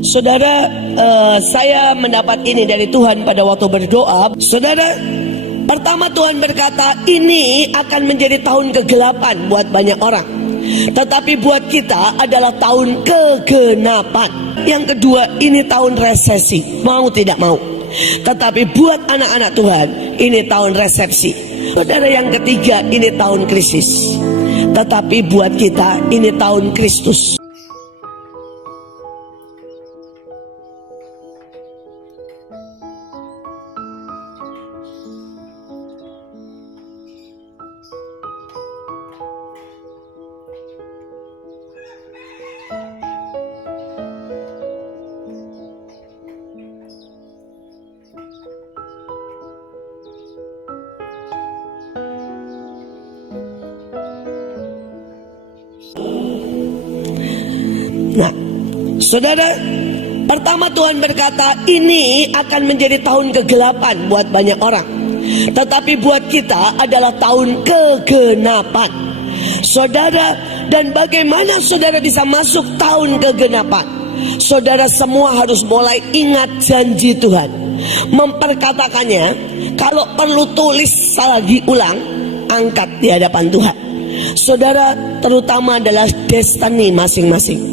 Saudara, saya mendapat ini dari Tuhan pada waktu berdoa. Saudara, pertama Tuhan berkata ini akan menjadi tahun kegelapan buat banyak orang, tetapi buat kita adalah tahun kegenapan. Yang kedua, ini tahun resesi, mau tidak mau. Tetapi buat anak-anak Tuhan, ini tahun resepsi. Saudara, yang ketiga, ini tahun krisis. Tetapi buat kita, ini tahun Kristus. Nah, saudara, pertama Tuhan berkata ini akan menjadi tahun kegelapan buat banyak orang, tetapi buat kita adalah tahun kegenapan. Saudara, dan bagaimana saudara bisa masuk tahun kegenapan? Saudara semua harus mulai ingat janji Tuhan, memperkatakannya. Kalau perlu tulis lagi ulang, angkat di hadapan Tuhan. Saudara, terutama adalah destiny masing-masing.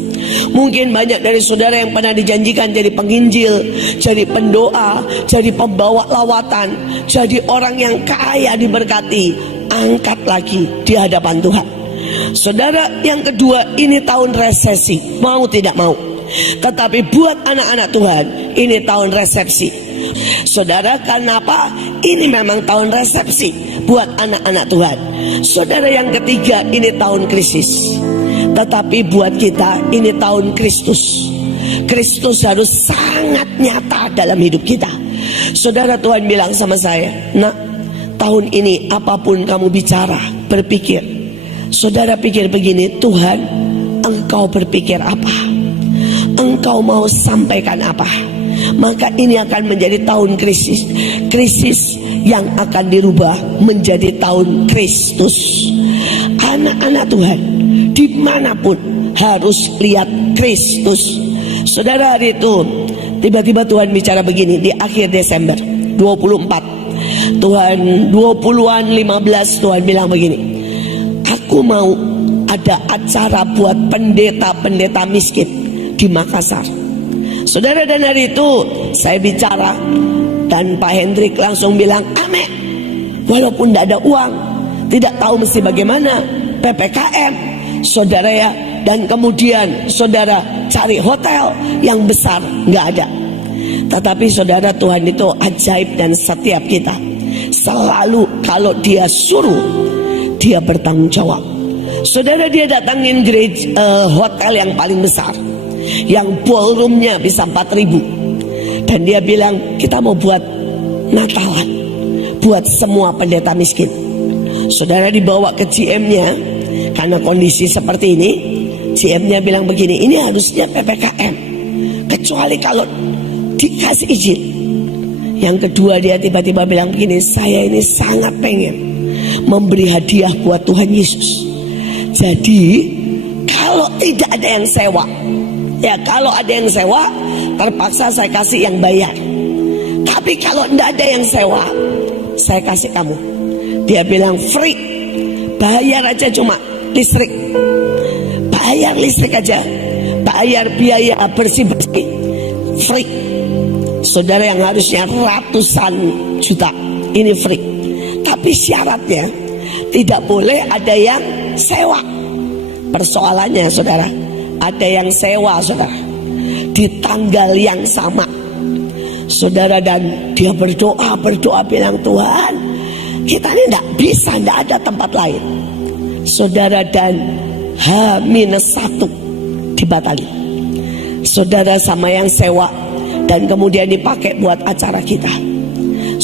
Mungkin banyak dari saudara yang pernah dijanjikan jadi penginjil, jadi pendoa, jadi pembawa lawatan, jadi orang yang kaya diberkati. Angkat lagi di hadapan Tuhan. Saudara, yang kedua, ini tahun resesi, mau tidak mau. Tetapi buat anak-anak Tuhan, ini tahun resepsi. Saudara, kenapa? Ini memang tahun resepsi buat anak-anak Tuhan. Saudara, yang ketiga, ini tahun krisis. Tetapi buat kita, ini tahun Kristus. Kristus harus sangat nyata dalam hidup kita. Saudara, Tuhan bilang sama saya, nak, tahun ini apapun kamu bicara, berpikir. Saudara pikir begini, Tuhan, Engkau berpikir apa? Engkau mau sampaikan apa? Maka ini akan menjadi tahun krisis. Krisis yang akan dirubah menjadi tahun Kristus. Anak-anak Tuhan dimanapun harus lihat Kristus. Saudara, hari itu tiba-tiba Tuhan bicara begini di akhir Desember 24. Tuhan 20-an 15 Tuhan bilang begini, aku mau ada acara buat pendeta-pendeta miskin di Makassar. Saudara, dan hari itu saya bicara dan Pak Hendrik langsung bilang amin. Walaupun tidak ada uang, tidak tahu mesti bagaimana, PPKM, saudara ya. Dan kemudian saudara cari hotel yang besar, nggak ada. Tetapi saudara, Tuhan itu ajaib dan setiap kita selalu kalau dia suruh, dia bertanggung jawab. Saudara, dia datangin hotel yang paling besar, yang ballroomnya bisa 4.000. Dan dia bilang kita mau buat Natalan buat semua pendeta miskin. Saudara, dibawa ke GM-nya. Karena kondisi seperti ini, GM-nya bilang begini, ini harusnya PPKM, kecuali kalau dikasih izin. Yang kedua, dia tiba-tiba bilang begini, saya ini sangat pengen memberi hadiah buat Tuhan Yesus. Jadi kalau tidak ada yang sewa, ya kalau ada yang sewa, terpaksa saya kasih yang bayar. Tapi kalau tidak ada yang sewa, saya kasih kamu. Dia bilang free, bayar aja cuma listrik, bayar listrik aja, bayar biaya bersih-bersih, free. Saudara, yang harusnya ratusan juta, ini free. Tapi syaratnya tidak boleh ada yang sewa. Persoalannya saudara, ada yang sewa saudara di tanggal yang sama. Saudara, dan dia berdoa bilang, Tuhan, kita ini tidak bisa, tidak ada tempat lain. Saudara, dan H-1 dibatali. Saudara, sama yang sewa dan kemudian dipakai buat acara kita.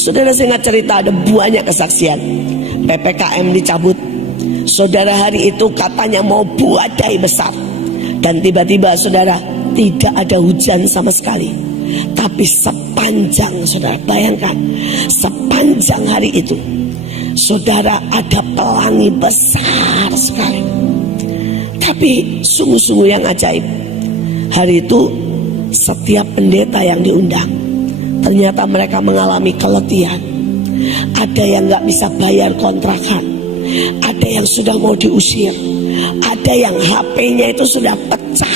Saudara, singkat cerita ada banyak kesaksian. PPKM dicabut. Saudara, hari itu katanya mau badai besar. Dan tiba-tiba saudara, tidak ada hujan sama sekali. Tapi sepanjang, saudara bayangkan, sepanjang hari itu, saudara, ada pelangi besar sekali. Tapi sungguh-sungguh yang ajaib, hari itu Setiap pendeta yang diundang, ternyata mereka mengalami keletihan. Ada yang gak bisa bayar kontrakan, ada yang sudah mau diusir, ada yang HP-nya itu sudah pecah.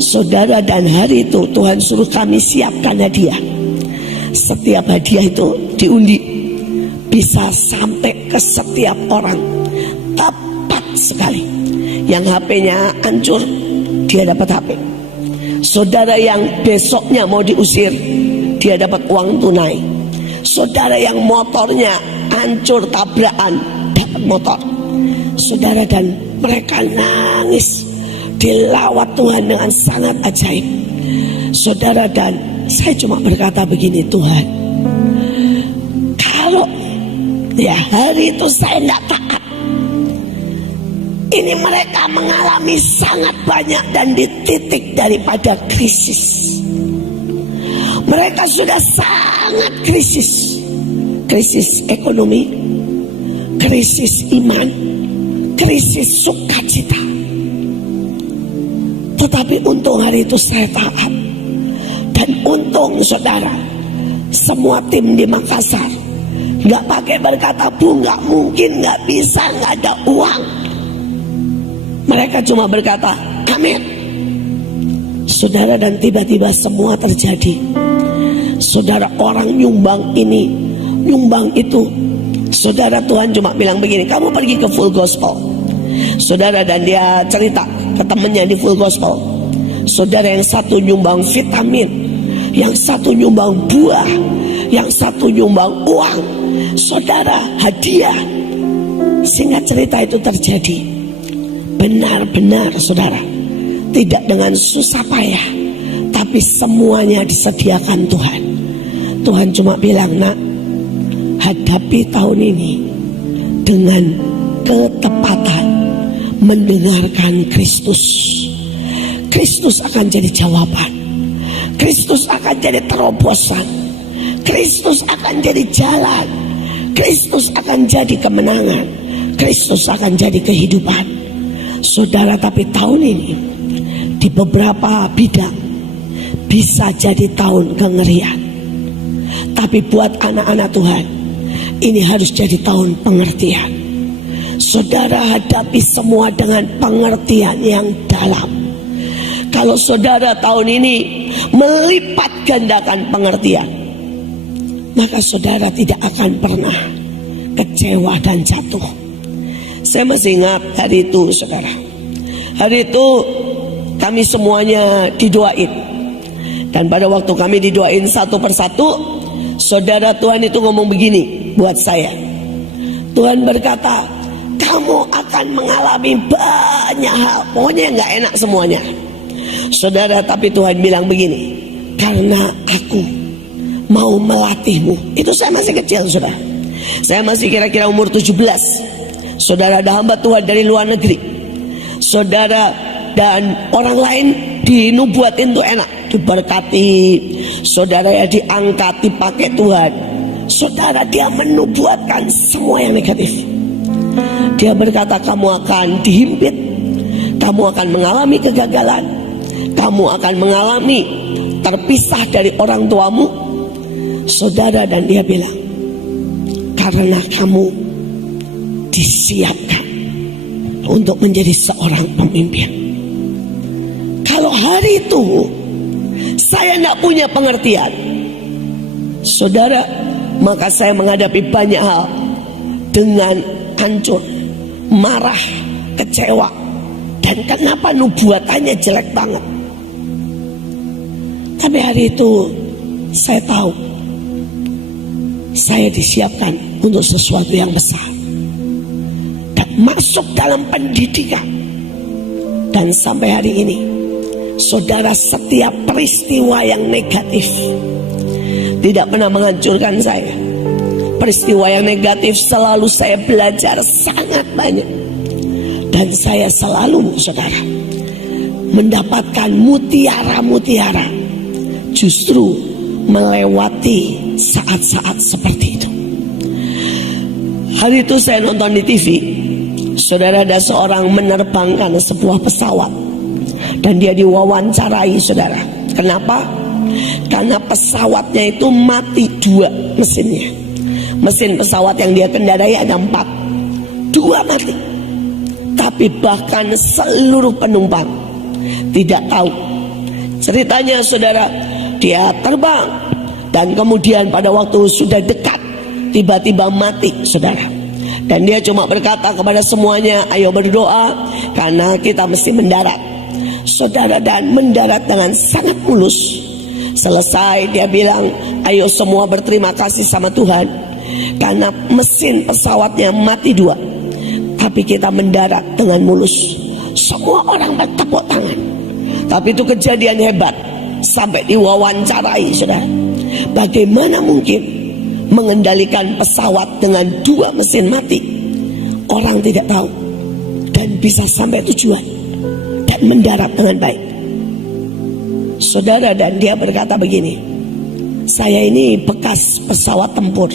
Saudara, dan hari itu Tuhan suruh kami siapkan hadiah. Setiap hadiah itu diundi, bisa sampai ke setiap orang. Tepat sekali. Yang HP-nya hancur, dia dapat HP. Saudara yang besoknya mau diusir, dia dapat uang tunai. Saudara yang motornya hancur tabrakan, dapat motor. Saudara, dan mereka nangis, dilawat Tuhan dengan sangat ajaib. Saudara, dan saya cuma berkata begini, Tuhan, kalau ya hari itu saya tidak taat, ini mereka mengalami sangat banyak dan di titik daripada krisis. Mereka sudah sangat krisis. Krisis ekonomi, krisis iman, krisis sukacita. Tetapi untung hari itu saya taat. Dan untung saudara, semua tim di Makassar gak pakai berkata, Bu, gak mungkin, gak bisa, gak ada uang. Mereka cuma berkata, amin. Saudara, dan tiba-tiba semua terjadi. Saudara, orang nyumbang ini, nyumbang itu. Saudara, Tuhan cuma bilang begini, kamu pergi ke Full Gospel. Saudara, dan dia cerita ke temennya di Full Gospel. Saudara, yang satu nyumbang vitamin, yang satu nyumbang buah, yang satu nyumbang uang. Saudara, hadiah. Singkat cerita itu terjadi. Benar-benar saudara, tidak dengan susah payah, tapi semuanya disediakan Tuhan. Tuhan cuma bilang, nak, hadapi tahun ini dengan ketepatan, mendengarkan Kristus. Kristus akan jadi jawaban, Kristus akan jadi terobosan, Kristus akan jadi jalan, Kristus akan jadi kemenangan, Kristus akan jadi kehidupan. Saudara, tapi tahun ini di beberapa bidang bisa jadi tahun kengerian. Tapi buat anak-anak Tuhan, ini harus jadi tahun pengertian. Saudara, hadapi semua dengan pengertian yang dalam. Kalau saudara tahun ini melipat gandakan pengertian, maka saudara tidak akan pernah kecewa dan jatuh. Saya masih ingat hari itu saudara. Hari itu kami semuanya didoain. Dan pada waktu kami didoain satu persatu, saudara, Tuhan itu ngomong begini buat saya. Tuhan berkata, kamu akan mengalami banyak hal, pokoknya gak enak semuanya. Saudara, tapi Tuhan bilang begini, karena aku mau melatihmu. Itu saya masih kecil saudara. Saya masih kira-kira umur 17. Saudara, ada hamba Tuhan dari luar negeri. Saudara, dan orang lain dinubuatin tuh enak, diberkati. Saudara, ya diangkat, dipakai Tuhan. Saudara, dia menubuatkan semua yang negatif. Dia berkata, kamu akan dihimpit, kamu akan mengalami kegagalan, kamu akan mengalami terpisah dari orang tuamu. Saudara, dan dia bilang, karena kamu disiapkan untuk menjadi seorang pemimpin. Kalau hari itu saya tidak punya pengertian, saudara, maka saya menghadapi banyak hal dengan hancur, marah, kecewa, dan kenapa nubuatannya jelek banget. Tapi hari itu saya tahu saya disiapkan untuk sesuatu yang besar, dan masuk dalam pendidikan. Dan sampai hari ini saudara, setiap peristiwa yang negatif tidak pernah menghancurkan saya. Peristiwa yang negatif selalu saya belajar sangat banyak. Dan saya selalu saudara mendapatkan mutiara-mutiara justru melewati saat-saat seperti itu. Hari itu saya nonton di TV, saudara, ada seorang menerbangkan sebuah pesawat dan dia diwawancarai saudara. Kenapa? Karena pesawatnya itu mati 2 mesinnya. Mesin pesawat yang dia kendarai ada 4, 2 mati. Tapi bahkan seluruh penumpang tidak tahu. Ceritanya saudara, dia terbang dan kemudian pada waktu sudah dekat tiba-tiba mati saudara. Dan dia cuma berkata kepada semuanya, ayo berdoa karena kita mesti mendarat saudara. Dan mendarat dengan sangat mulus. Selesai dia bilang, ayo semua berterima kasih sama Tuhan karena mesin pesawatnya mati 2, tapi kita mendarat dengan mulus. Semua orang bertepuk tangan. Tapi itu kejadian hebat. Sampai diwawancarai saudara, bagaimana mungkin mengendalikan pesawat dengan 2 mesin mati? Orang tidak tahu. Dan bisa sampai tujuan dan mendarat dengan baik saudara. Dan dia berkata begini, saya ini bekas pesawat tempur.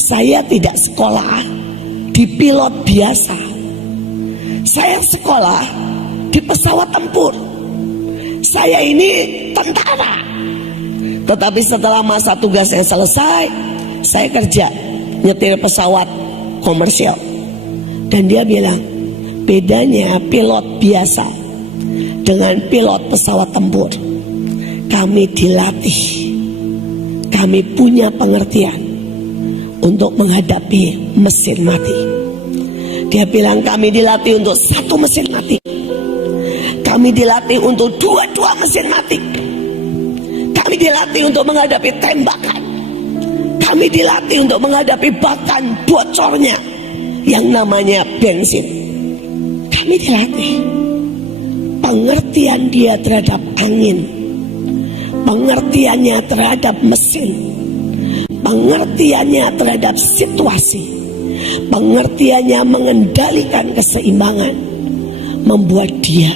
Saya tidak sekolah di pilot biasa. Saya sekolah di pesawat tempur. Saya ini tentara. Tetapi setelah masa tugasnya selesai, saya kerja nyetir pesawat komersial. Dan dia bilang, bedanya pilot biasa dengan pilot pesawat tempur, kami dilatih, kami punya pengertian untuk menghadapi mesin mati. Dia bilang kami dilatih untuk 1 mesin mati, kami dilatih untuk 2 mesin mati, kami dilatih untuk menghadapi tembakan, kami dilatih untuk menghadapi bahkan bocornya yang namanya bensin. Kami dilatih. Pengertian dia terhadap angin, pengertiannya terhadap mesin, pengertiannya terhadap situasi, pengertiannya mengendalikan keseimbangan, membuat dia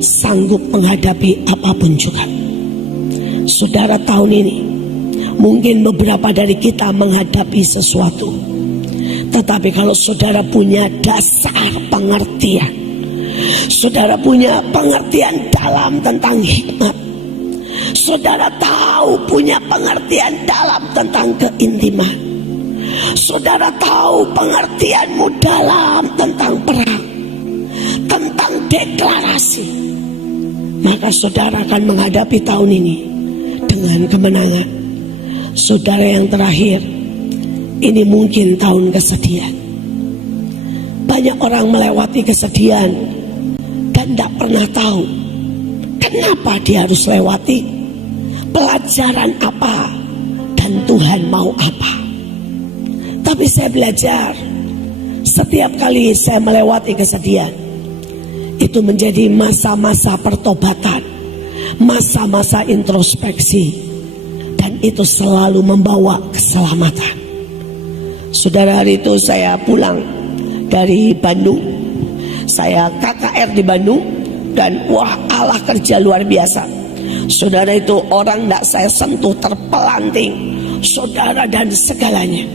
sanggup menghadapi apapun juga. Saudara, tahun ini mungkin beberapa dari kita menghadapi sesuatu, tetapi kalau saudara punya dasar pengertian, saudara punya pengertian dalam tentang hikmat, saudara tahu punya pengertian dalam tentang keintiman, saudara tahu pengertianmu dalam tentang perang, tentang deklarasi, maka saudara akan menghadapi tahun ini dengan kemenangan. Saudara, yang terakhir, ini mungkin tahun kesedihan. Banyak orang melewati kesedihan dan tidak pernah tahu kenapa dia harus lewati, pelajaran apa, dan Tuhan mau apa. Tapi saya belajar, setiap kali saya melewati kesedihan, itu menjadi masa-masa pertobatan, masa-masa introspeksi, dan itu selalu membawa keselamatan. Saudara, hari itu saya pulang dari Bandung, saya KKR di Bandung, dan wah, Allah kerja luar biasa. Saudara, itu orang tidak saya sentuh, terpelanting, saudara, dan segalanya.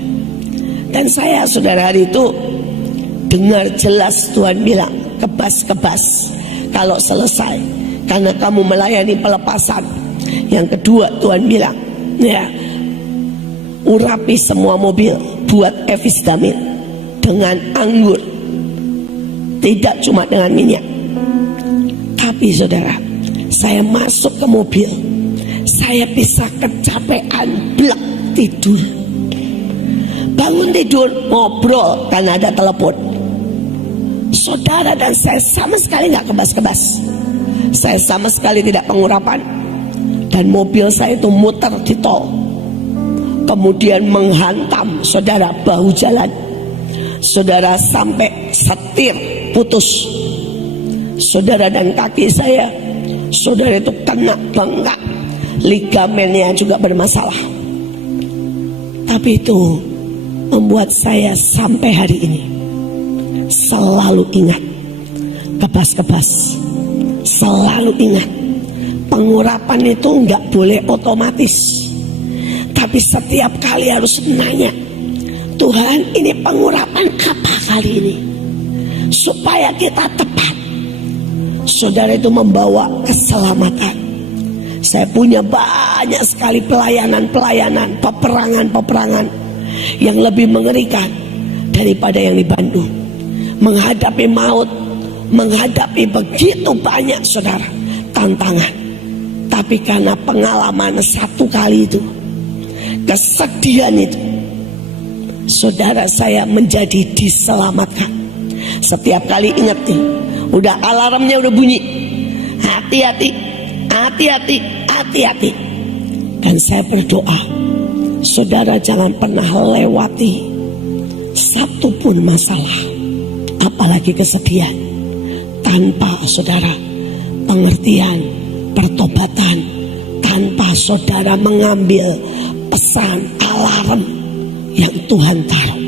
Dan saya, saudara, hari itu dengar jelas Tuhan bilang, kebas-kebas kalau selesai, karena kamu melayani pelepasan. Yang kedua, Tuhan bilang, ya, urapi semua mobil, buat Evisdamil dengan anggur, tidak cuma dengan minyak. Tapi saudara, saya masuk ke mobil, saya bisa kecapean, blek, tidur. Bangun tidur, ngobrol karena ada telepon. Saudara, dan saya sama sekali nggak kebas-kebas, saya sama sekali tidak pengurapan. Dan mobil saya itu muter di tol, kemudian menghantam saudara bahu jalan, saudara, sampai setir putus, saudara, dan kaki saya, saudara, itu kena bengkak, ligamennya juga bermasalah. Tapi itu membuat saya sampai hari ini selalu ingat kebas-kebas, selalu ingat pengurapan itu nggak boleh otomatis, tapi setiap kali harus menanya, Tuhan, ini pengurapan apa kali ini, supaya kita tepat. Saudara, itu membawa keselamatan. Saya punya banyak sekali pelayanan-pelayanan, peperangan-peperangan yang lebih mengerikan daripada yang di Bandung. Menghadapi maut, menghadapi begitu banyak saudara tantangan. Tapi karena pengalaman satu kali itu, kesedihan itu, saudara saya menjadi diselamatkan. Setiap kali ingat nih, udah alarmnya udah bunyi, hati-hati, hati-hati, hati-hati. Dan saya berdoa, saudara jangan pernah lewati satu pun masalah, apalagi kesedihan, tanpa saudara pengertian, pertobatan, tanpa saudara mengambil pesan alarm yang Tuhan taruh.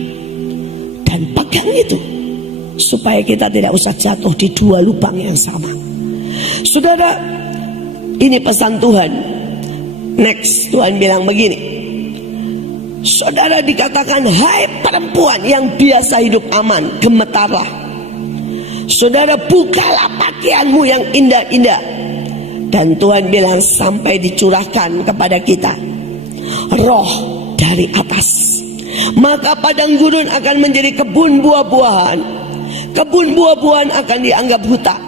Dan pegang itu supaya kita tidak usah jatuh di dua lubang yang sama. Saudara, ini pesan Tuhan. Next, Tuhan bilang begini, saudara dikatakan, hai perempuan yang biasa hidup aman, gemetarlah. Saudara, bukalah pakaianmu yang indah-indah. Dan Tuhan bilang, sampai dicurahkan kepada kita roh dari atas, maka padang gurun akan menjadi kebun buah-buahan, kebun buah-buahan akan dianggap hutan.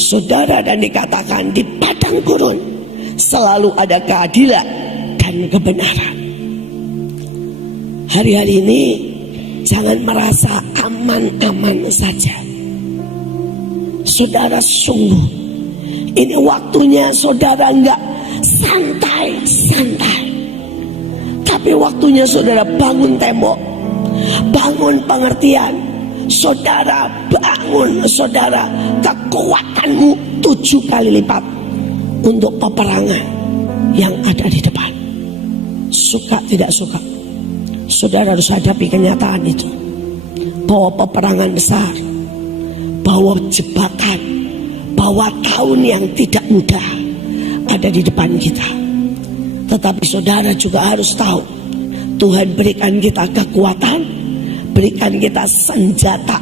Saudara, dan dikatakan di padang gurun selalu ada keadilan dan kebenaran. Hari-hari ini jangan merasa aman-aman saja. Saudara, sungguh ini waktunya saudara enggak santai-santai, tapi waktunya saudara bangun tembok, bangun pengertian. Saudara bangun, saudara, kekuatanmu 7 kali lipat untuk peperangan yang ada di depan. Suka tidak suka, saudara harus hadapi kenyataan itu, bahwa peperangan besar, bahwa jebakan, bahwa tahun yang tidak mudah ada di depan kita. Tetapi saudara juga harus tahu, Tuhan berikan kita kekuatan, berikan kita senjata.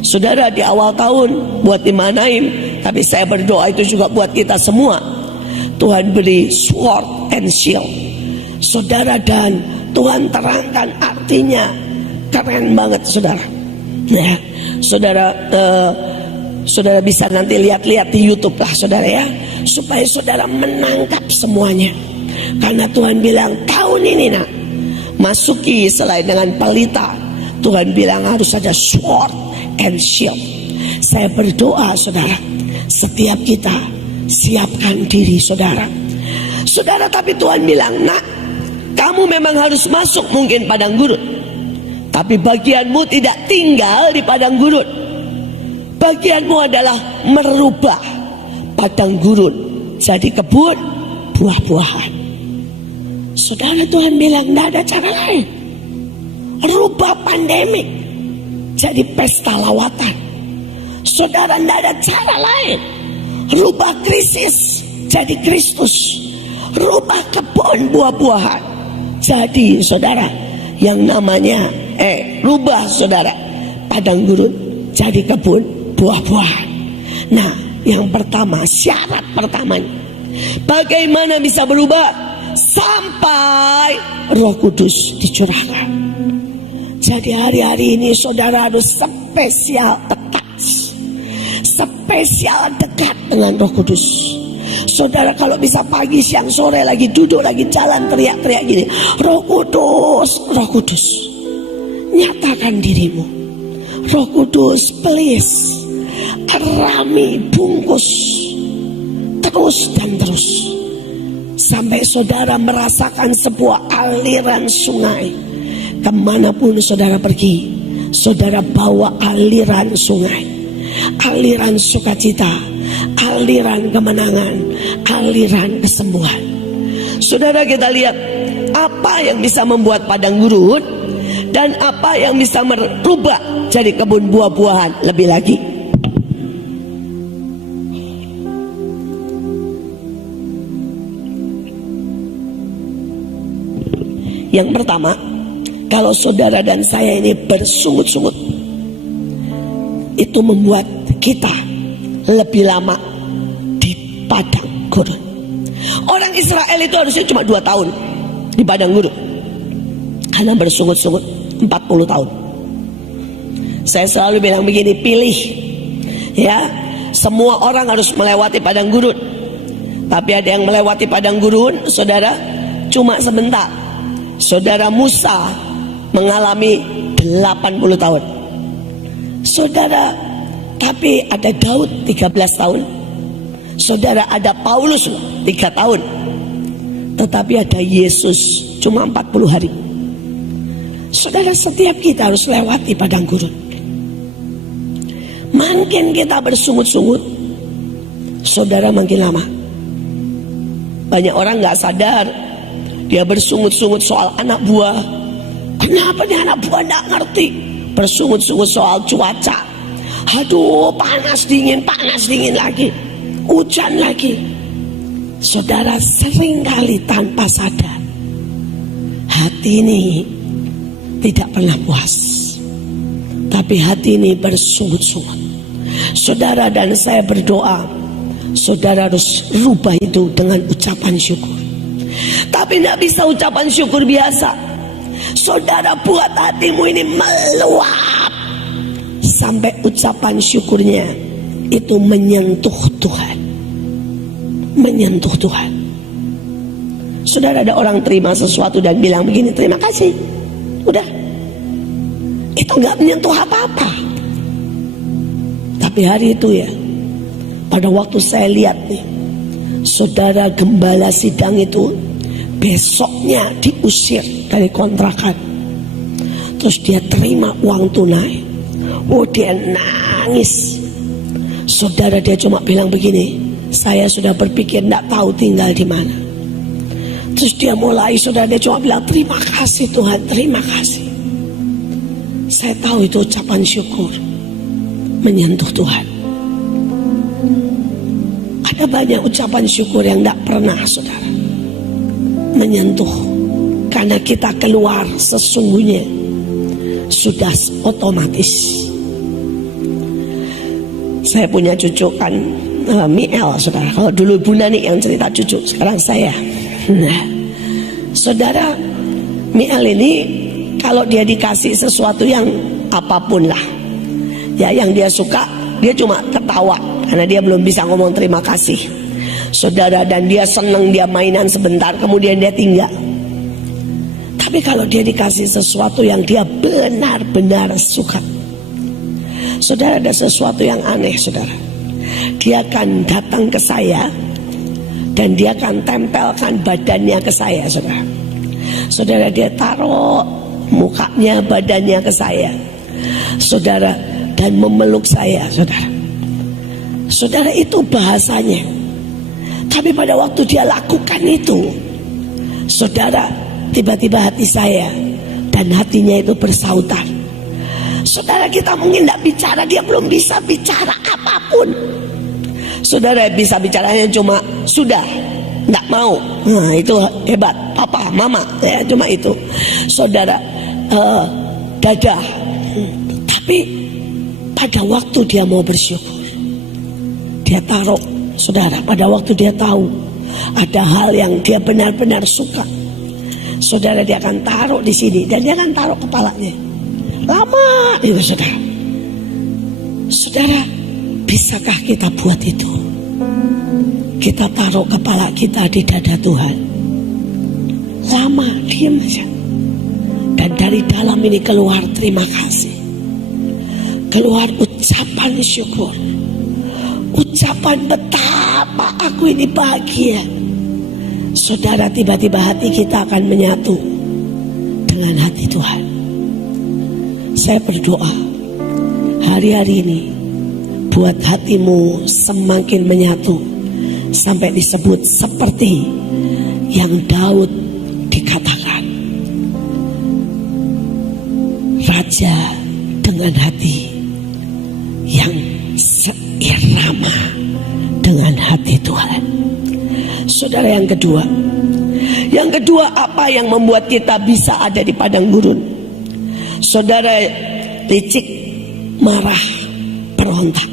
Saudara, di awal tahun buat Imanaim, tapi saya berdoa itu juga buat kita semua. Tuhan beri sword and shield, saudara, dan Tuhan terangkan artinya. Keren banget saudara. Nah, saudara, saudara bisa nanti lihat-lihat di YouTube lah saudara ya, supaya saudara menangkap semuanya. Karena Tuhan bilang tahun ini nak, masuki selain dengan pelita, Tuhan bilang harus ada sword and shield. Saya berdoa saudara, setiap kita siapkan diri saudara. Saudara, tapi Tuhan bilang, nak, kamu memang harus masuk mungkin padang gurun, tapi bagianmu tidak tinggal di padang gurun. Bagianmu adalah merubah padang gurun jadi kebun buah-buahan. Saudara, Tuhan bilang tidak ada cara lain. Rubah pandemik jadi pesta lawatan. Saudara, tidak ada cara lain. Rubah krisis jadi Kristus. Rubah kebun buah-buahan jadi saudara yang namanya rubah saudara padang gurun jadi kebun buah-buahan. Nah, yang pertama, syarat pertamanya, bagaimana bisa berubah? Sampai Roh Kudus dicurahkan. Jadi hari-hari ini saudara harus spesial attach, spesial dekat dengan Roh Kudus. Saudara kalau bisa pagi, siang, sore lagi duduk, lagi jalan, teriak-teriak gini, Roh Kudus, Roh Kudus, nyatakan dirimu. Roh Kudus, please, rami, bungkus, terus dan terus, sampai saudara merasakan sebuah aliran sungai. Kemanapun saudara pergi, saudara bawa aliran sungai, aliran sukacita, aliran kemenangan, aliran kesembuhan. Saudara, kita lihat apa yang bisa membuat padang gurun dan apa yang bisa merubah jadi kebun buah-buahan lebih lagi. Yang pertama, kalau saudara dan saya ini bersungut-sungut, itu membuat kita lebih lama di padang gurun. Orang Israel itu harusnya cuma 2 tahun di padang gurun, karena bersungut-sungut 40 tahun. Saya selalu bilang begini, pilih ya, semua orang harus melewati padang gurun. Tapi ada yang melewati padang gurun, saudara, cuma sebentar. Saudara Musa mengalami 80 tahun. Saudara, tapi ada Daud 13 tahun. Saudara, ada Paulus 3 tahun. Tetapi ada Yesus cuma 40 hari. Saudara, setiap kita harus lewati padang gurun. Makin kita bersungut-sungut, saudara, makin lama. Banyak orang gak sadar, dia bersungut-sungut soal anak buah. Kenapa nih anak buah gak ngerti? Bersungut-sungut soal cuaca. Aduh, panas dingin lagi, hujan lagi. Saudara, seringkali tanpa sadar, hati ini tidak pernah puas, tapi hati ini bersungut-sungut. Saudara, dan saya berdoa, saudara harus rubah itu dengan ucapan syukur. Tapi tidak bisa ucapan syukur biasa. Saudara, buat hatimu ini meluap sampai ucapan syukurnya itu menyentuh Tuhan. Menyentuh Tuhan. Saudara, ada orang terima sesuatu dan bilang begini, terima kasih. Udah, itu gak menyentuh apa-apa. Tapi hari itu ya, pada waktu saya lihat nih, saudara, gembala sidang itu besoknya diusir dari kontrakan. Terus dia terima uang tunai. Oh, dia nangis. Saudara, dia cuma bilang begini, saya sudah berpikir tidak tahu tinggal di mana. Terus dia mulai, saudara, dia cuma bilang, terima kasih Tuhan, terima kasih. Saya tahu itu ucapan syukur menyentuh Tuhan. Ada banyak ucapan syukur yang tidak pernah, saudara, menyentuh. Karena kita keluar sesungguhnya sudah otomatis. Saya punya cucu kan, Miel, saudara. Kalau dulu Ibu Nani yang cerita cucu, sekarang saya. Nah, saudara, Miel ini kalau dia dikasih sesuatu yang apapun lah, ya, yang dia suka, dia cuma ketawa karena dia belum bisa ngomong terima kasih, saudara. Dan dia senang, dia mainan sebentar, kemudian dia tinggal. Tapi kalau dia dikasih sesuatu yang dia benar-benar suka, saudara, ada sesuatu yang aneh, saudara. Dia akan datang ke saya dan dia akan tempelkan badannya ke saya, saudara. Saudara, dia taruh mukanya, badannya ke saya, saudara, dan memeluk saya, saudara. Saudara, itu bahasanya. Tapi pada waktu dia lakukan itu, saudara, tiba-tiba hati saya dan hatinya itu bersautan. Saudara, kita mungkin tidak bicara, dia belum bisa bicara apapun. Saudara, bisa bicaranya cuma sudah, tidak mau. Nah, itu hebat, papa, mama, ya, cuma itu. Saudara, dadah. Tapi pada waktu dia mau bersyukur, dia taruh, saudara, pada waktu dia tahu ada hal yang dia benar-benar suka, saudara, dia akan taruh di sini dan dia akan taruh kepalanya. Lama itu, saudara. Saudara, bisakah kita buat itu? Kita taruh kepala kita di dada Tuhan. Lama, diam aja. Dan dari dalam ini keluar terima kasih, keluar ucapan syukur, ucapan betapa aku ini bahagia. Saudara, tiba-tiba hati kita akan menyatu dengan hati Tuhan. Saya berdoa hari-hari ini buat hatimu semakin menyatu sampai disebut seperti yang Daud dikatakan, raja dengan hati yang seirama dengan hati Tuhan. Saudara, yang kedua, apa yang membuat kita bisa ada di padang gurun? Saudara, licik, marah, berontak.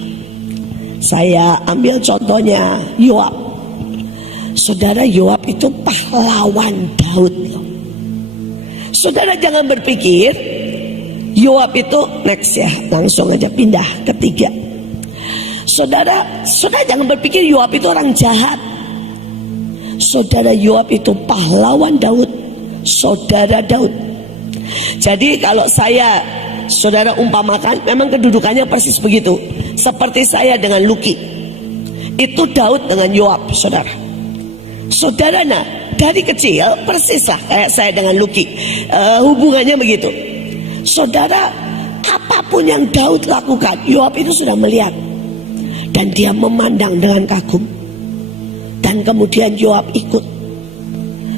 Saya ambil contohnya Yoab. Saudara, Yoab itu pahlawan Daud loh. Saudara jangan berpikir Yoab itu next ya, langsung aja pindah ketiga. Saudara jangan berpikir Yoab itu orang jahat. Saudara, Yoab itu pahlawan Daud, saudara Daud. Jadi kalau saudara umpamakan, memang kedudukannya persis begitu. Seperti saya dengan Luki, itu Daud dengan Yoab, saudara. Saudara, nah dari kecil persis lah kayak saya dengan Luki, hubungannya begitu. Saudara, apapun yang Daud lakukan, Yoab itu sudah melihat. Dan dia memandang dengan kagum. Dan kemudian Yoab ikut,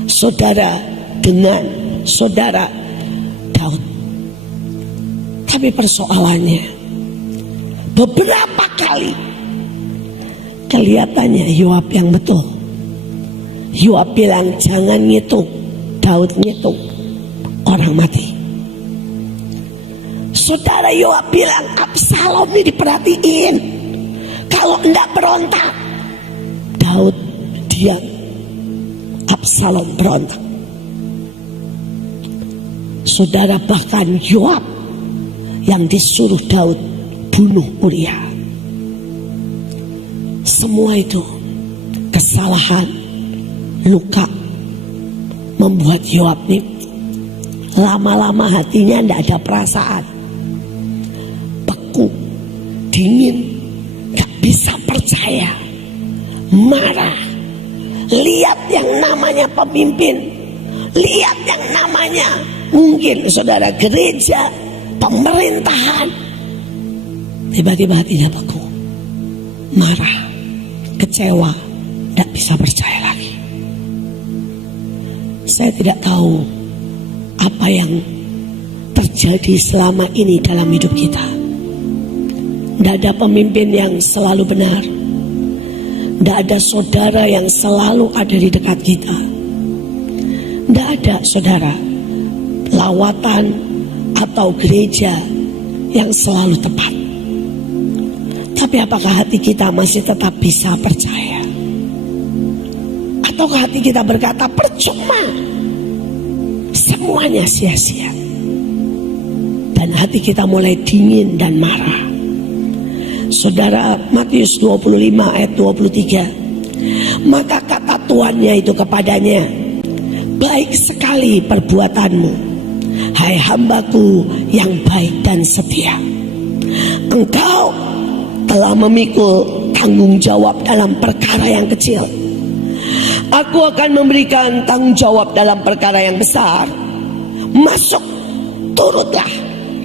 saudara, dengan saudara Daud. Tapi persoalannya, beberapa kali kelihatannya Yoab yang betul. Yoab bilang jangan ngitung, Daud ngitung, orang mati. Saudara, Yoab bilang Absalom ini diperhatiin, kalau enggak berontak. Daud diam, Absalom berontak. Saudara, bahkan Yoab yang disuruh Daud bunuh Uria. Semua itu kesalahan, luka, membuat Yoab ini lama-lama hatinya tidak ada perasaan, beku, dingin, gak bisa percaya, marah. Lihat yang namanya pemimpin, lihat yang namanya mungkin saudara gereja, pemerintahan, tiba-tiba hatinya beku, marah, kecewa, tidak bisa percaya lagi. Saya tidak tahu apa yang terjadi selama ini dalam hidup kita. Tidak ada pemimpin yang selalu benar, tidak ada saudara yang selalu ada di dekat kita, tidak ada saudara lawatan atau gereja yang selalu tepat. Tapi apakah hati kita masih tetap bisa percaya? Ataukah hati kita berkata percuma, semuanya sia-sia, dan hati kita mulai dingin dan marah? Saudara, Matius 25 ayat 23, maka kata tuannya itu kepadanya, baik sekali perbuatanmu, hai hambaku yang baik dan setia. Engkau telah memikul tanggung jawab dalam perkara yang kecil, aku akan memberikan tanggung jawab dalam perkara yang besar. Masuk, turutlah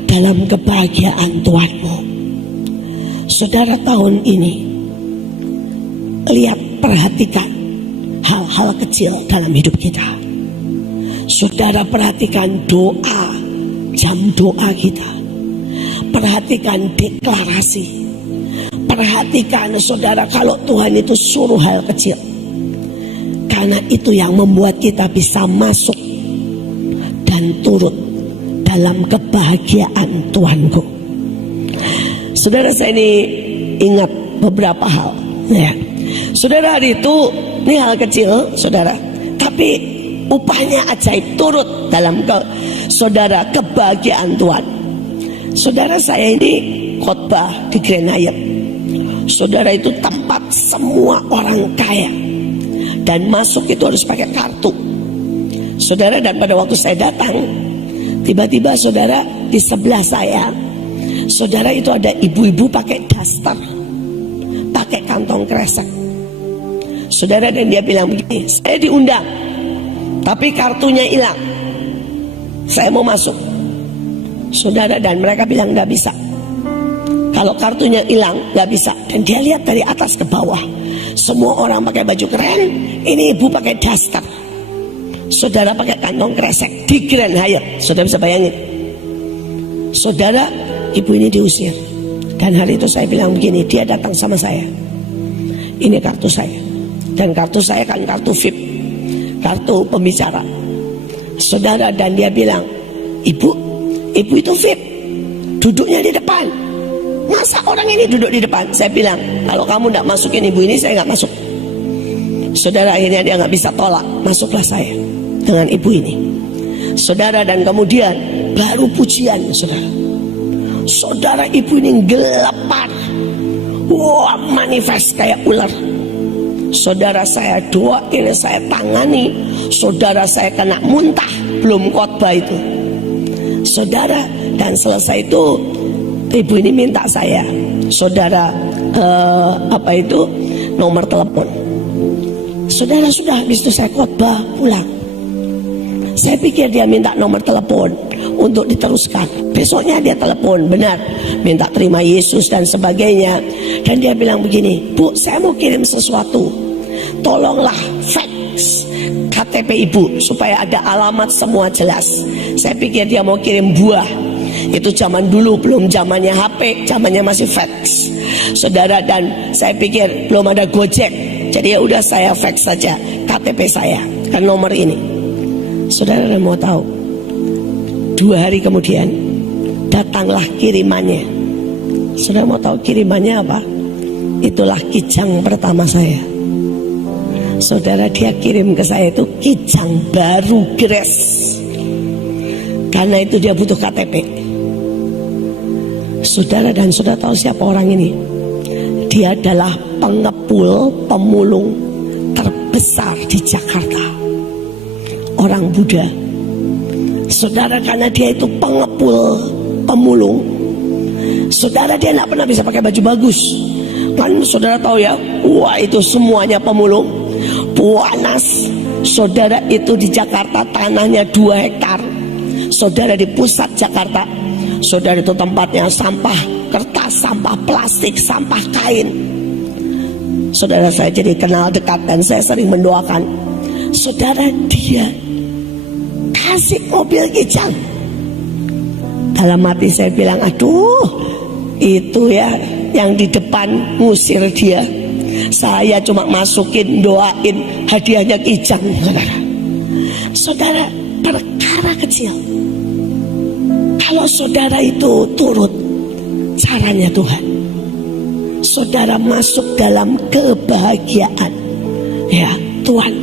dalam kebahagiaan Tuhanmu. Saudara, tahun ini lihat, perhatikan hal-hal kecil dalam hidup kita. Saudara, perhatikan doa, jam doa kita. Perhatikan deklarasi. Perhatikan saudara, kalau Tuhan itu suruh hal kecil, karena itu yang membuat kita bisa masuk dan turut dalam kebahagiaan Tuhanku. Saudara, saya ini ingat beberapa hal ya. Saudara, hari itu ini hal kecil saudara, tapi upahnya ajaib, turut dalam saudara kebahagiaan Tuhan. Saudara, saya ini khotbah di Grand Hyatt. Saudara, itu tempat semua orang kaya, dan masuk itu harus pakai kartu. Saudara, dan pada waktu saya datang, tiba-tiba saudara di sebelah saya, saudara, itu ada ibu-ibu pakai daster, pakai kantong kresek. Saudara, dan dia bilang begini, saya diundang, tapi kartunya hilang, saya mau masuk. Saudara, dan mereka bilang gak bisa, kalau kartunya hilang gak bisa. Dan dia lihat dari atas ke bawah, semua orang pakai baju keren, ini ibu pakai daster, saudara pakai kantong kresek di Grand Hyatt. Saudara bisa bayangin. Saudara, ibu ini diusir. Dan hari itu saya bilang begini, dia datang sama saya, ini kartu saya, dan kartu saya kan kartu VIP, kartu pembicara. Saudara, dan dia bilang, ibu itu VIP, duduknya di depan, masa orang ini duduk di depan? Saya bilang, kalau kamu tidak masukin ibu ini, saya nggak masuk. Saudara, akhirnya dia nggak bisa tolak, masuklah saya dengan ibu ini. Saudara, dan kemudian baru pujian, saudara. Saudara, ibu ini gelepar, wah, manifest kayak ular. Saudara, saya doain, saya tangani. Saudara, saya kena muntah, belum khotbah itu. Saudara, dan selesai itu ibu ini minta saya, saudara, nomor telepon. Saudara, sudah habis itu saya khotbah pulang. Saya pikir dia minta nomor telepon untuk diteruskan. Besoknya dia telepon, benar, minta terima Yesus dan sebagainya. Dan dia bilang begini, Bu, saya mau kirim sesuatu, tolonglah fax KTP ibu supaya ada alamat semua jelas. Saya pikir dia mau kirim buah. Itu zaman dulu, belum zamannya HP, zamannya masih fax, saudara. Dan saya pikir belum ada Gojek, jadi ya udah saya fax saja KTP saya kan nomor ini. Saudara, mau tahu, 2 hari kemudian datanglah kirimannya. Saudara mau tahu kirimannya apa? Itulah kijang pertama saya. Saudara, dia kirim ke saya itu kijang baru gres. Karena itu dia butuh KTP. Saudara, dan saudara tahu siapa orang ini? Dia adalah pengepul pemulung terbesar di Jakarta, orang Buddha. Saudara, karena dia itu pengepul pemulung, saudara, dia tidak pernah bisa pakai baju bagus. Kan saudara tahu ya, wah, itu semuanya pemulung, panas. Saudara, itu di Jakarta tanahnya 2 hektar. Saudara, di pusat Jakarta, saudara, itu tempatnya sampah kertas, sampah plastik, sampah kain. Saudara, saya jadi kenal dekat dan saya sering mendoakan. Saudara, dia kasih mobil kijang. Dalam hati saya bilang, aduh, itu ya yang di depan ngusir dia. Saya cuma masukin, doain, hadiahnya kijang, saudara. Saudara, perkara kecil, kalau saudara itu turut caranya Tuhan, saudara masuk dalam kebahagiaan ya Tuhan.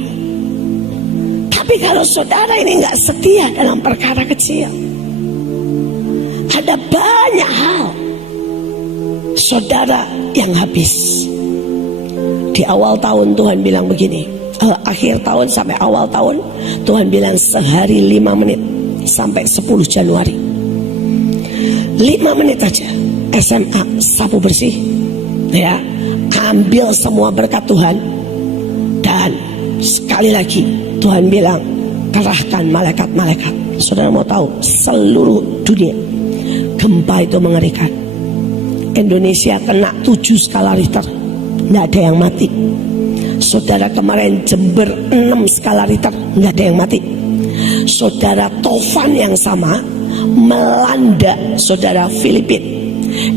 Tapi kalau saudara ini nggak setia dalam perkara kecil, ada banyak hal saudara yang habis. Di awal tahun Tuhan bilang begini, akhir tahun sampai awal tahun Tuhan bilang sehari 5 menit sampai 10 Januari 5 menit aja SMA sapu bersih ya, ambil semua berkat Tuhan. Dan sekali lagi Tuhan bilang kerahkan malaikat-malaikat. Saudara mau tahu, seluruh dunia gempa itu mengerikan. Indonesia kena 7 skala Richter, nggak ada yang mati. Saudara, kemarin Jember 6 skala Richter, nggak ada yang mati. Saudara, Tovan yang sama melanda saudara Filipina.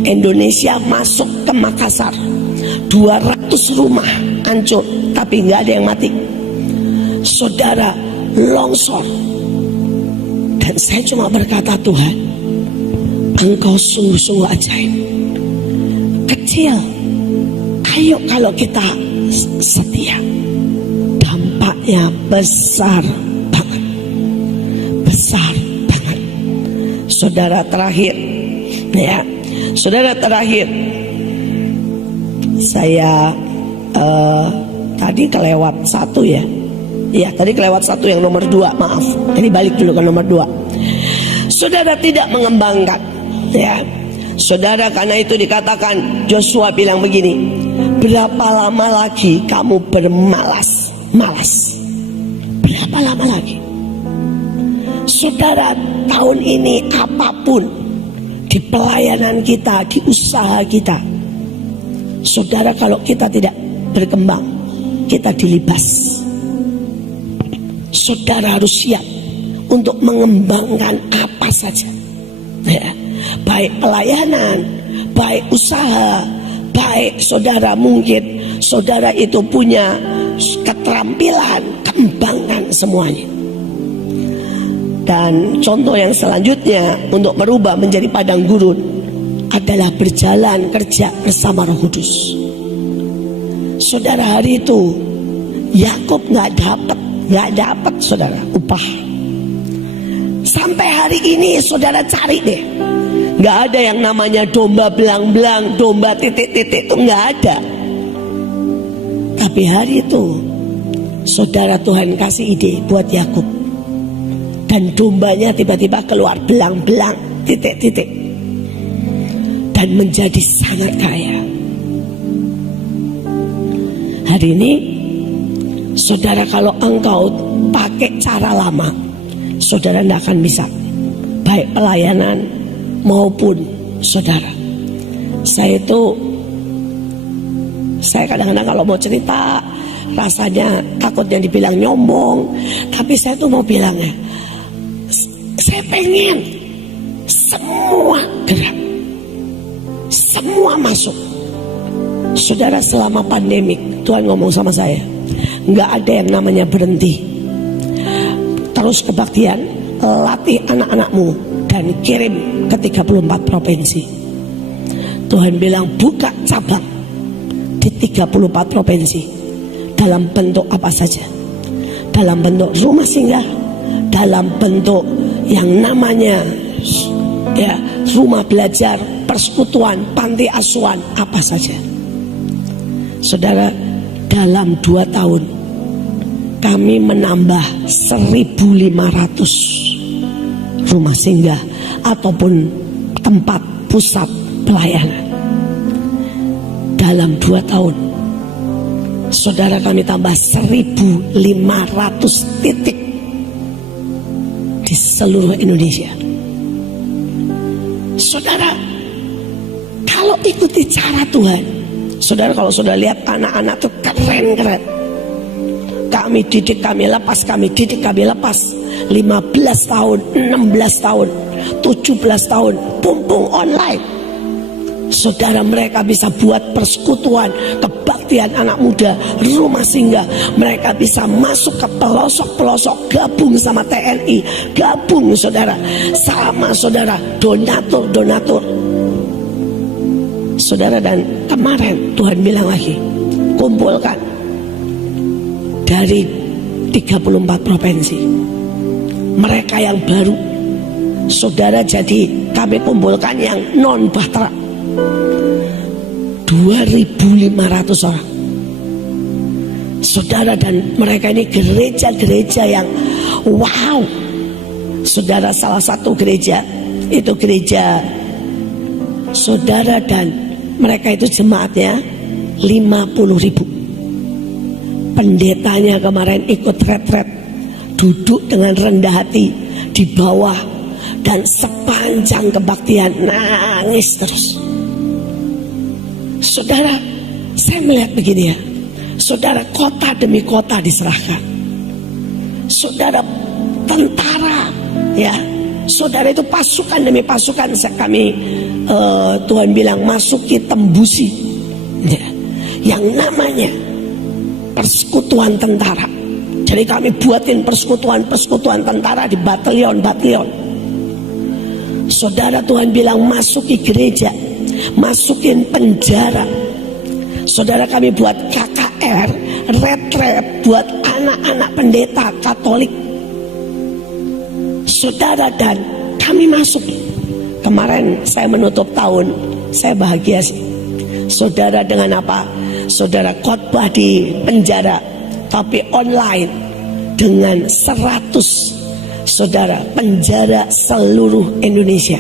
Indonesia masuk ke Makassar, 200 rumah hancur, tapi nggak ada yang mati. Saudara, longsor. Dan saya cuma berkata, Tuhan, Engkau sungguh-sungguh ajaib. Kecil, ayo kalau kita setia, dampaknya besar banget. Besar banget. Saudara, terakhir ya, saudara, terakhir saya tadi kelewat 1 ya. Ya, tadi kelewat 1 yang nomor 2, maaf. Ini balik dulu ke nomor 2. Saudara, tidak mengembangkan ya. Saudara, karena itu dikatakan, Joshua bilang begini, berapa lama lagi kamu bermalas-malas? Berapa lama lagi? Saudara, tahun ini apapun di pelayanan kita, di usaha kita, saudara, kalau kita tidak berkembang, kita dilibas. Saudara harus siap untuk mengembangkan apa saja ya. Baik pelayanan, baik usaha, baik saudara, mungkin saudara itu punya keterampilan, kembangkan semuanya. Dan contoh yang selanjutnya untuk merubah menjadi padang gurun adalah berjalan kerja bersama Roh Kudus. Saudara, hari itu Yakub nggak dapat saudara upah. Sampai hari ini saudara cari deh, nggak ada yang namanya domba belang-belang, domba titik-titik, itu nggak ada. Tapi hari itu saudara, Tuhan kasih ide buat Yakub, dan dombanya tiba-tiba keluar belang-belang, titik-titik, dan menjadi sangat kaya. Hari ini saudara, kalau engkau pakai cara lama, saudara tidak akan bisa, baik pelayanan maupun saudara. Saya kadang-kadang kalau mau cerita rasanya takutnya dibilang nyombong, tapi saya tuh mau bilangnya, saya pengen semua gerak, semua masuk. Saudara, selama pandemik Tuhan ngomong sama saya, nggak ada yang namanya berhenti. Terus kebaktian, latih anak-anakmu dan kirim ke 34 provinsi. Tuhan bilang buka cabang di 34 provinsi, dalam bentuk apa saja, dalam bentuk rumah singgah, dalam bentuk yang namanya ya rumah belajar, persekutuan, panti asuhan, apa saja. Saudara, dalam 2 tahun kami menambah 1.500 rumah singgah ataupun tempat pusat pelayanan. Dalam 2 tahun saudara, kami tambah 1.500 titik di seluruh Indonesia. Saudara, kalau ikuti cara Tuhan, saudara, kalau saudara lihat anak-anak itu keren-keren, kami didik, kami lepas, 15 tahun, 16 tahun, 17 tahun, pumpung online. Saudara, mereka bisa buat persekutuan, kebaktian anak muda, rumah singgah. Mereka bisa masuk ke pelosok-pelosok, gabung sama TNI, gabung saudara sama saudara donatur. Saudara, dan kemarin Tuhan bilang lagi, kumpulkan dari 34 provinsi mereka yang baru. Saudara, jadi kami kumpulkan yang non bahtera 2.500 orang. Saudara, dan mereka ini gereja-gereja yang wow. Saudara, salah satu gereja itu gereja saudara, dan mereka itu jemaatnya 50.000. Pendetanya kemarin ikut retret, duduk dengan rendah hati di bawah, dan sepanjang kebaktian nangis terus. Saudara, saya melihat begini ya, saudara, kota demi kota diserahkan. Saudara, tentara ya, saudara, itu pasukan demi pasukan. Kami Tuhan bilang masuki, tembusi ya, yang namanya persekutuan tentara. Jadi kami buatin persekutuan tentara di batalion. Saudara, Tuhan bilang masuki gereja, masukin penjara. Saudara, kami buat KKR, retret buat anak-anak pendeta Katolik. Saudara, dan kami masuk. Kemarin saya menutup tahun, saya bahagia sih. Saudara, dengan apa? Saudara, khotbah di penjara, tapi online dengan 100 saudara penjara seluruh Indonesia.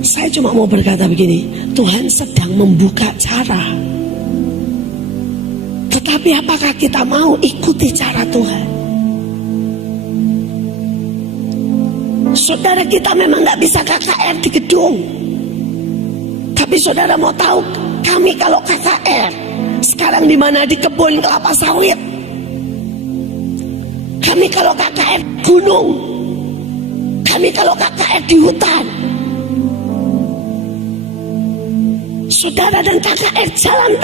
Saya cuma mau berkata begini, Tuhan sedang membuka cara. Tetapi apakah kita mau ikuti cara Tuhan? Saudara, kita memang gak bisa KKR di gedung, tapi saudara mau tahu, kami kalau KKR sekarang di mana? Di kebun kelapa sawit. Kami kalau KKR gunung. Kami kalau KKR di hutan. Saudara, dan KKR jalan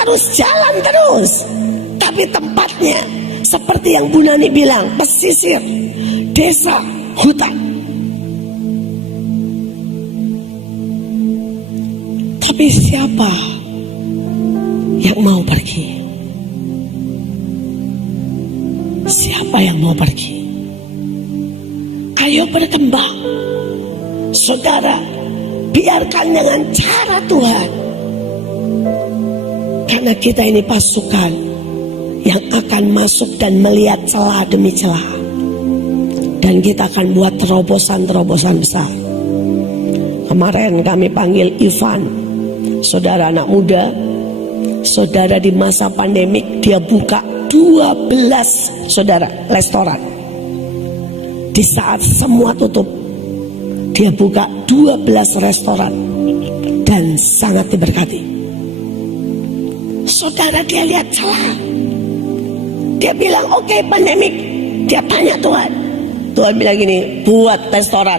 terus. Tapi tempatnya seperti yang Bu Nani bilang, pesisir, desa, hutan. Tapi siapa yang mau pergi? Siapa yang mau pergi? Ayo berkembang. Saudara, biarkan dengan cara Tuhan. Karena kita ini pasukan yang akan masuk dan melihat celah demi celah. Dan kita akan buat terobosan-terobosan besar. Kemarin kami panggil Ivan, saudara anak muda. Saudara di masa pandemik dia buka 12 saudara restoran. Di saat semua tutup, dia buka 12 restoran dan sangat diberkati. Saudara, dia lihat celah. Dia bilang oke, pandemik. Dia tanya Tuhan. Tuhan bilang gini, buat restoran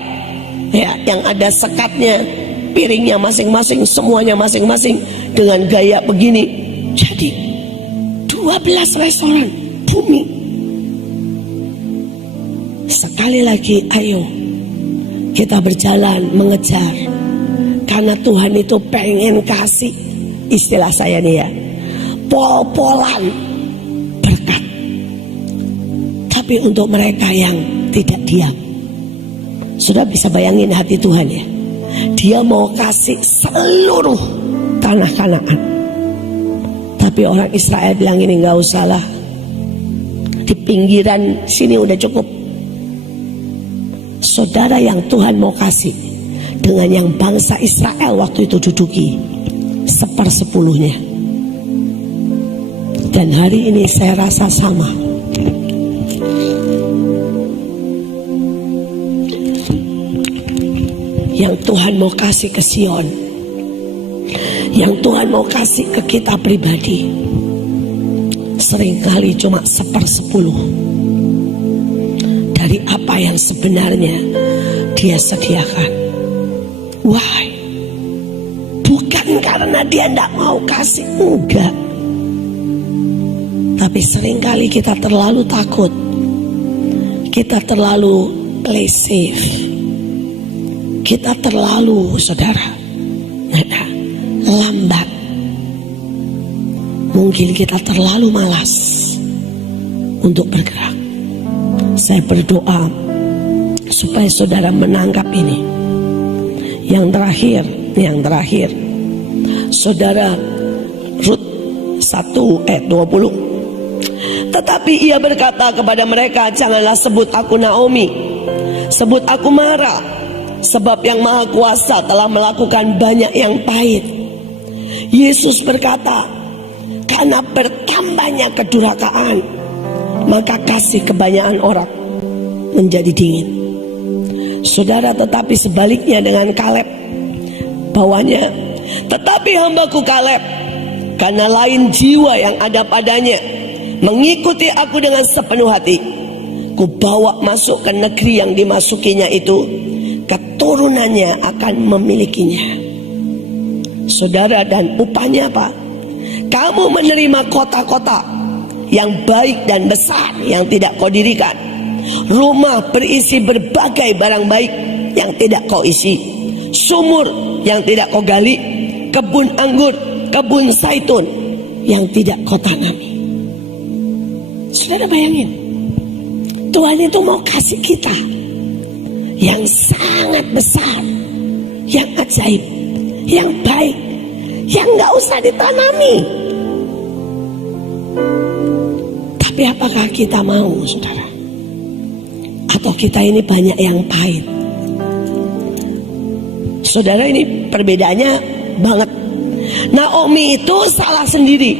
ya, yang ada sekatnya, piringnya masing-masing, semuanya masing-masing dengan gaya begini. Jadi 12 restoran bumi. Sekali lagi, ayo kita berjalan mengejar. Karena Tuhan itu pengen kasih, istilah saya nih ya, pol-polan berkat. Tapi untuk mereka yang tidak diam. Sudah bisa bayangin hati Tuhan ya. Dia mau kasih seluruh tanah Kanaan. Tapi orang Israel bilang ini, gak usah lah, di pinggiran sini udah cukup. Saudara, yang Tuhan mau kasih dengan yang bangsa Israel waktu itu duduki 1/10-nya. Dan hari ini saya rasa sama. Yang Tuhan mau kasih ke Sion, yang Tuhan mau kasih ke kita pribadi, seringkali cuma 1/10 dari apa yang sebenarnya Dia sediakan. Why? Bukan karena Dia tidak mau kasih, enggak. Tapi seringkali kita terlalu takut, kita terlalu play safe, kita terlalu, saudara, lambat. Mungkin kita terlalu malas untuk bergerak. Saya berdoa supaya saudara menangkap ini. Yang terakhir, saudara, Rut 1:20. Tetapi ia berkata kepada mereka, janganlah sebut aku Naomi, sebut aku Mara, sebab yang Maha Kuasa telah melakukan banyak yang pahit. Yesus berkata, karena bertambahnya kedurhakaan, maka kasih kebanyakan orang menjadi dingin. Saudara, tetapi sebaliknya dengan Kaleb, bawahnya, tetapi hambaku Kaleb, karena lain jiwa yang ada padanya, mengikuti aku dengan sepenuh hati, ku bawa masuk ke negeri yang dimasukinya itu, keturunannya akan memilikinya. Saudara, dan upahnya apa? Kamu menerima kota-kota yang baik dan besar yang tidak kau dirikan, rumah berisi berbagai barang baik yang tidak kau isi, sumur yang tidak kau gali, kebun anggur, kebun zaitun yang tidak kau tanami. Saudara, bayangin, Tuhan itu mau kasih kita yang sangat besar, yang ajaib, yang baik, yang gak usah ditanami. Tapi apakah kita mau, saudara? Atau kita ini banyak yang pahit? Saudara, ini perbedaannya banget. Naomi itu salah sendiri,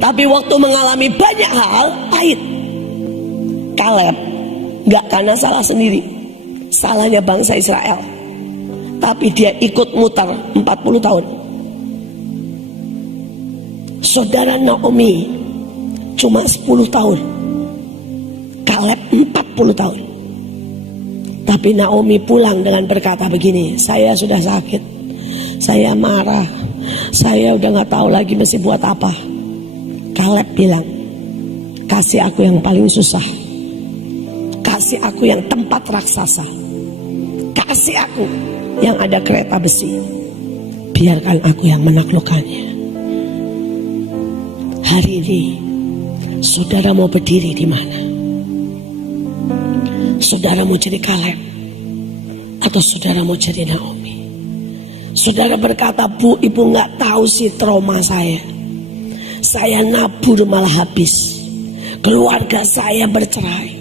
tapi waktu mengalami banyak hal pahit. Kaleb gak karena salah sendiri, salahnya bangsa Israel, tapi dia ikut muter 40 tahun. Saudara, Naomi cuma 10 tahun, Kaleb 40 tahun. Tapi Naomi pulang dengan berkata begini, saya sudah sakit, saya marah, saya udah gak tahu lagi mesti buat apa. Kaleb bilang, kasih aku yang paling susah, kasih aku yang tempat raksasa, kasih aku yang ada kereta besi, biarkan aku yang menaklukkannya. Hari ini Saudara mau berdiri di mana? Saudara mau jadi Kaleb atau saudara mau jadi Naomi? Saudara berkata, Bu, ibu gak tahu sih trauma saya. Saya nabur malah habis. Keluarga saya bercerai.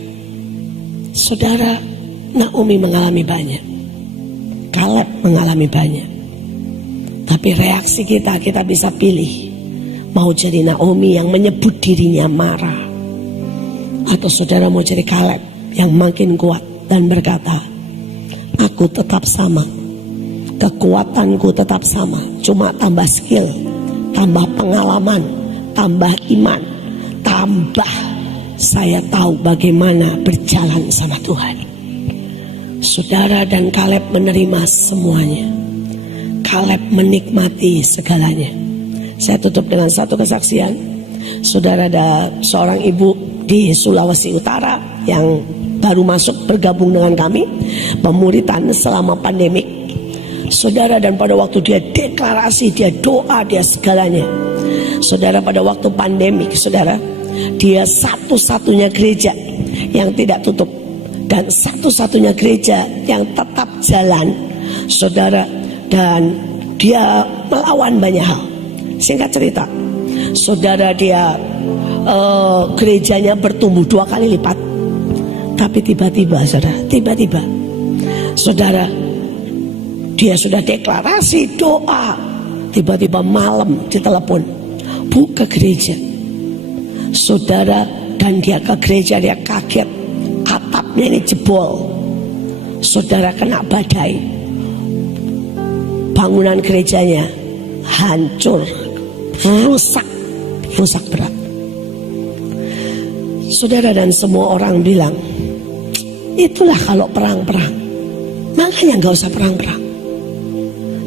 Saudara, Naomi mengalami banyak, Kaleb mengalami banyak. Tapi reaksi kita bisa pilih. Mau jadi Naomi yang menyebut dirinya marah, atau saudara mau jadi Kaleb yang makin kuat dan berkata, aku tetap sama, kekuatanku tetap sama, cuma tambah skill, tambah pengalaman, tambah iman, tambah saya tahu bagaimana berjalan sama Tuhan. Saudara dan Kaleb menerima semuanya. Kaleb menikmati segalanya. Saya tutup dengan satu kesaksian. Saudara, ada seorang ibu di Sulawesi Utara yang baru masuk bergabung dengan kami, pemuritan selama pandemik. Saudara, dan pada waktu dia deklarasi, dia doa, dia segalanya. Saudara, pada waktu pandemik, saudara, dia satu-satunya gereja yang tidak tutup dan satu-satunya gereja yang tetap jalan, saudara. Dan dia melawan banyak hal. Singkat cerita, saudara, dia gerejanya bertumbuh 2 kali lipat. Tapi tiba-tiba, saudara, dia sudah deklarasi doa, tiba-tiba malam ditelepon, Bu, ke gereja. Saudara, dan dia ke gereja, dia kaget, atapnya ini jebol. Saudara, kena badai, bangunan gerejanya hancur, rusak berat. Saudara, dan semua orang bilang, itulah kalau perang-perang, makanya gak usah perang-perang.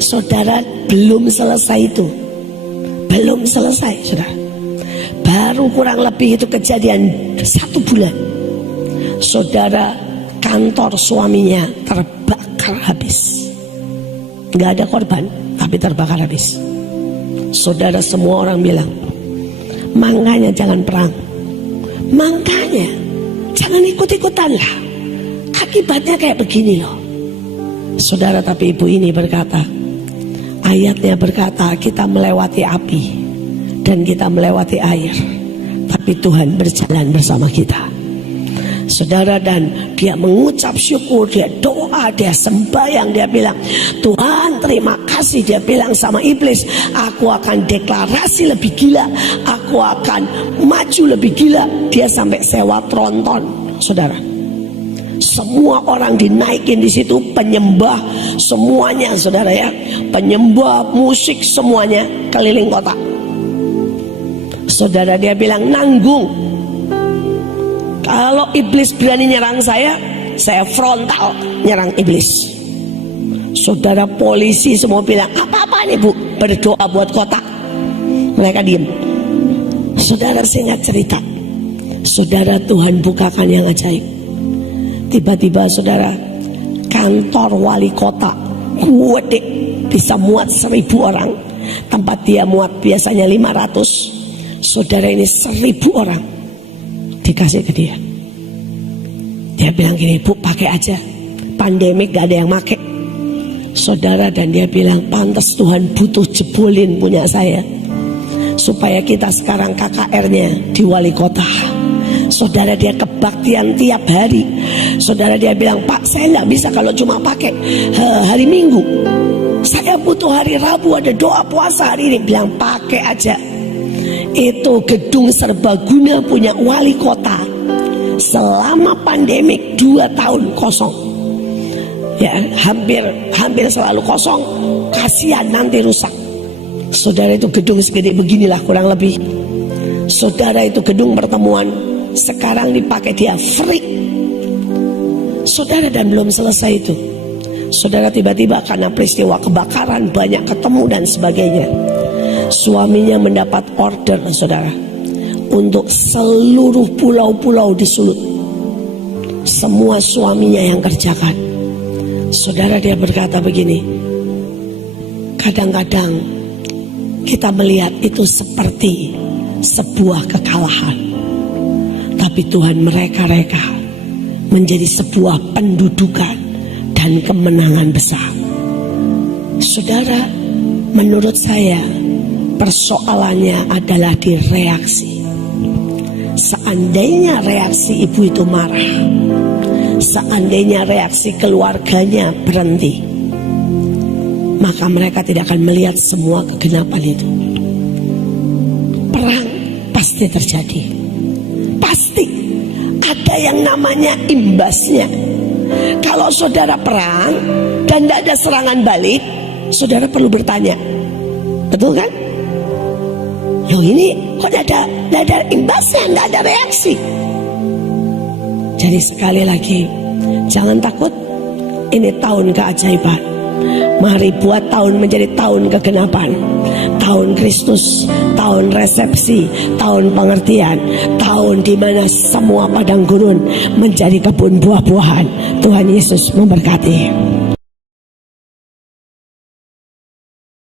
Saudara, belum selesai itu, belum selesai, saudara. Baru kurang lebih itu kejadian 1 bulan. Saudara, kantor suaminya terbakar habis. Gak ada korban, tapi terbakar habis. Saudara, semua orang bilang, makanya jangan perang, makanya jangan ikut-ikutan lah, akibatnya kayak begini loh. Saudara, tapi ibu ini berkata, ayatnya berkata, kita melewati api dan kita melewati air, tapi Tuhan berjalan bersama kita. Saudara, dan dia mengucap syukur, dia doa, dia sembahyang, dia bilang, Tuhan terima kasih. Dia bilang sama iblis, aku akan deklarasi lebih gila, aku akan maju lebih gila. Dia sampai sewa tronton, saudara. Semua orang dinaikin di situ, penyembah semuanya, saudara ya, penyembah musik semuanya keliling kota. Saudara, dia bilang, nanggung. Kalau iblis berani nyerang saya frontal nyerang iblis. Saudara, polisi semua bilang, apa-apa nih Bu, berdoa buat kota. Mereka diem. Saudara, singkat cerita, saudara, Tuhan bukakan yang ajaib. Tiba-tiba, saudara, kantor wali kota gede, bisa muat 1000 orang. Tempat dia muat biasanya 500. Saudara, ini 1000 orang dikasih ke dia. Dia bilang gini, Bu, pakai aja, pandemik gak ada yang make. Saudara, dan dia bilang, pantas Tuhan butuh jebolin punya saya, supaya kita sekarang KKR-nya di wali kota. Saudara, dia kebaktian tiap hari. Saudara, dia bilang, Pak, saya gak bisa kalau cuma pakai hari Minggu, saya butuh hari Rabu, ada doa puasa hari ini. Bilang, pakai aja. Itu gedung serbaguna punya wali kota selama pandemik 2 tahun kosong. Ya, hampir selalu kosong. Kasihan nanti rusak. Saudara, itu gedung segede beginilah kurang lebih. Saudara, itu gedung pertemuan sekarang dipakai dia free. Saudara, dan belum selesai itu. Saudara, tiba-tiba karena peristiwa kebakaran, banyak ketemu dan sebagainya, suaminya mendapat order, saudara, untuk seluruh pulau-pulau di Sulut. Semua suaminya yang kerjakan. Saudara, dia berkata begini, kadang-kadang kita melihat itu seperti sebuah kekalahan. Tapi Tuhan mereka menjadi sebuah pendudukan dan kemenangan besar. Saudara, menurut saya persoalannya adalah di reaksi. Seandainya reaksi ibu itu marah, seandainya reaksi keluarganya berhenti, maka mereka tidak akan melihat semua kegenapan itu. Perang pasti terjadi, pasti ada yang namanya imbasnya. Kalau saudara perang dan tidak ada serangan balik, saudara perlu bertanya, betul kan? Loh, ini kok tidak ada imbasnya, tidak ada reaksi. Jadi sekali lagi, jangan takut, ini tahun keajaiban. Mari buat tahun menjadi tahun kegenapan, tahun Kristus, tahun resepsi, tahun pengertian, tahun di mana semua padang gurun menjadi kebun buah-buahan. Tuhan Yesus memberkati.